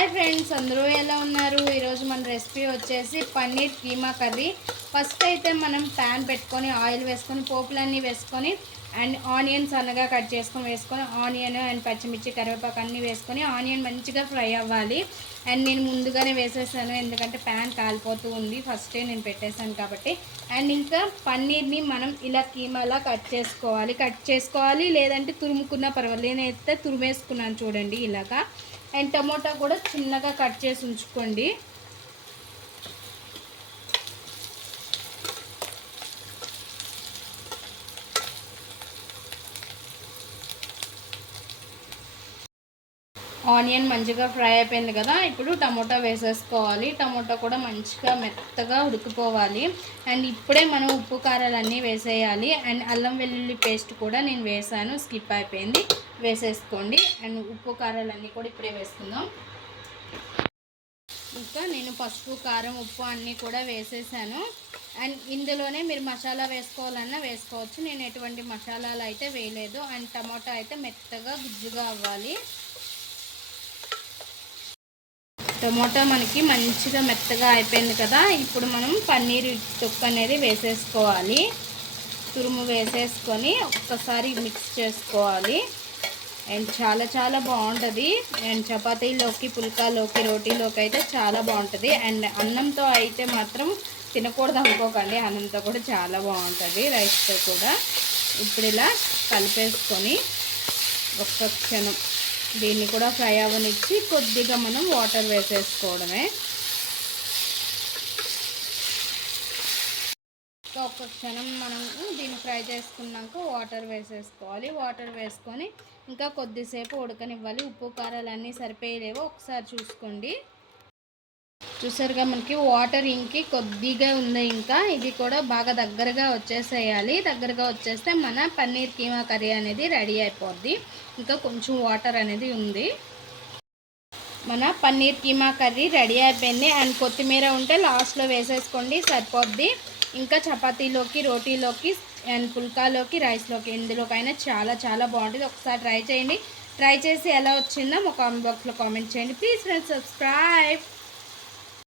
Hi friends, అందరూ ఎలా ఉన్నారు? ఈరోజు మన రెసిపీ వచ్చేసి పన్నీర్ కీమా కర్రీ. ఫస్ట్ అయితే మనం ప్యాన్ పెట్టుకొని ఆయిల్ వేసుకొని పోపులన్నీ వేసుకొని అండ్ ఆనియన్స్ సన్నగా కట్ చేసుకొని వేసుకొని ఆనియన్ అండ్ పచ్చిమిర్చి కరివేపాకు అన్నీ వేసుకొని ఆనియన్ మంచిగా ఫ్రై అవ్వాలి. అండ్ నేను ముందుగానే వేసేసాను ఎందుకంటే ప్యాన్ కాలిపోతూ ఉంది, ఫస్టే నేను పెట్టేశాను కాబట్టి. అండ్ ఇంకా పన్నీర్ని మనం ఇలా కీమాలా కట్ చేసుకోవాలి లేదంటే తురుముకున్నా పర్వాలేదు. నేనైతే తురిమేసుకున్నాను చూడండి ఇలాగా. అండ్ టమోటా కూడా చిన్నగా కట్ చేసి ఉంచుకోండి. ఆనియన్ మంచిగా ఫ్రై అయిపోయింది కదా, ఇప్పుడు టమోటా వేసేసుకోవాలి. టమోటా కూడా మంచిగా మెత్తగా ఉడికిపోవాలి. అండ్ ఇప్పుడే మనం ఉప్పు కారాలన్నీ వేసేయాలి. అండ్ అల్లం వెల్లుల్లి పేస్ట్ కూడా నేను వేసాను, స్కిప్ అయిపోయింది, వేసేసుకోండి. అండ్ ఉప్పు కారాలన్నీ కూడా ఇప్పుడే వేసుకుందాం. ఇంకా నేను పసుపు కారం ఉప్పు అన్నీ కూడా వేసేసాను. అండ్ ఇందులోనే మీరు మసాలా వేసుకోవాలన్నా వేసుకోవచ్చు. నేను ఎటువంటి మసాలాలు అయితే వేయలేదు. అండ్ టమాటా అయితే మెత్తగా గుజ్జుగా అవ్వాలి. టమోటా మనకి మంచిగా మెత్తగా అయిపోయింది కదా, ఇప్పుడు మనం పన్నీర్ తొక్కు అనేది వేసేసుకోవాలి. తురుము వేసేసుకొని ఒక్కసారి మిక్స్ చేసుకోవాలి. అండ్ చాలా చాలా బాగుంటుంది. అండ్ చపాతీలోకి, పుల్కాలోకి, రోటీలోకి అయితే చాలా బాగుంటుంది. అండ్ అన్నంతో అయితే మాత్రం తినకూడదు అనుకోకండి, అన్నంతో కూడా చాలా బాగుంటుంది, రైస్తో కూడా. ఇప్పుడు ఇలా కలిపేసుకొని ఒక్క క్షణం దీన్ని కూడా ఫ్రై అవ్వనిచ్చి కొద్దిగా మనం వాటర్ వేసేసుకోవడమే. ఒక క్షణం మనం దీన్ని ఫ్రై చేసుకున్నాక వాటర్ వేసేసుకోవాలి. వాటర్ వేసుకొని ఇంకా కొద్దిసేపు ఉడకనివ్వాలి. ఉప్పు కారాలన్నీ సరిపోయేలేవో ఒకసారి చూసుకోండి. చూసారుగా మనకి వాటర్ ఇంకి కొద్దిగా ఉంది. ఇంకా ఇది కూడా బాగా దగ్గరగా వచ్చేసేయాలి. దగ్గరగా వచ్చేస్తే మన పన్నీర్ కీమా కర్రీ అనేది రెడీ అయిపోద్ది. ఇంకా కొంచెం వాటర్ అనేది ఉంది. మన పన్నీర్ కీమా కర్రీ రెడీ అయిపోయింది. అండ్ కొత్తిమీర ఉంటే లాస్ట్లో వేసేసుకోండి, సరిపోద్ది. ఇంకా చపాతీలోకి, రోటీలోకి అండ్ పుల్కాలోకి, రైస్లోకి ఎందులోకైనా చాలా చాలా బాగుంటుంది. ఒకసారి ట్రై చేయండి. ట్రై చేసి ఎలా వచ్చిందో మా కామెంట్ బాక్స్లో కామెంట్ చేయండి. Please friends, subscribe.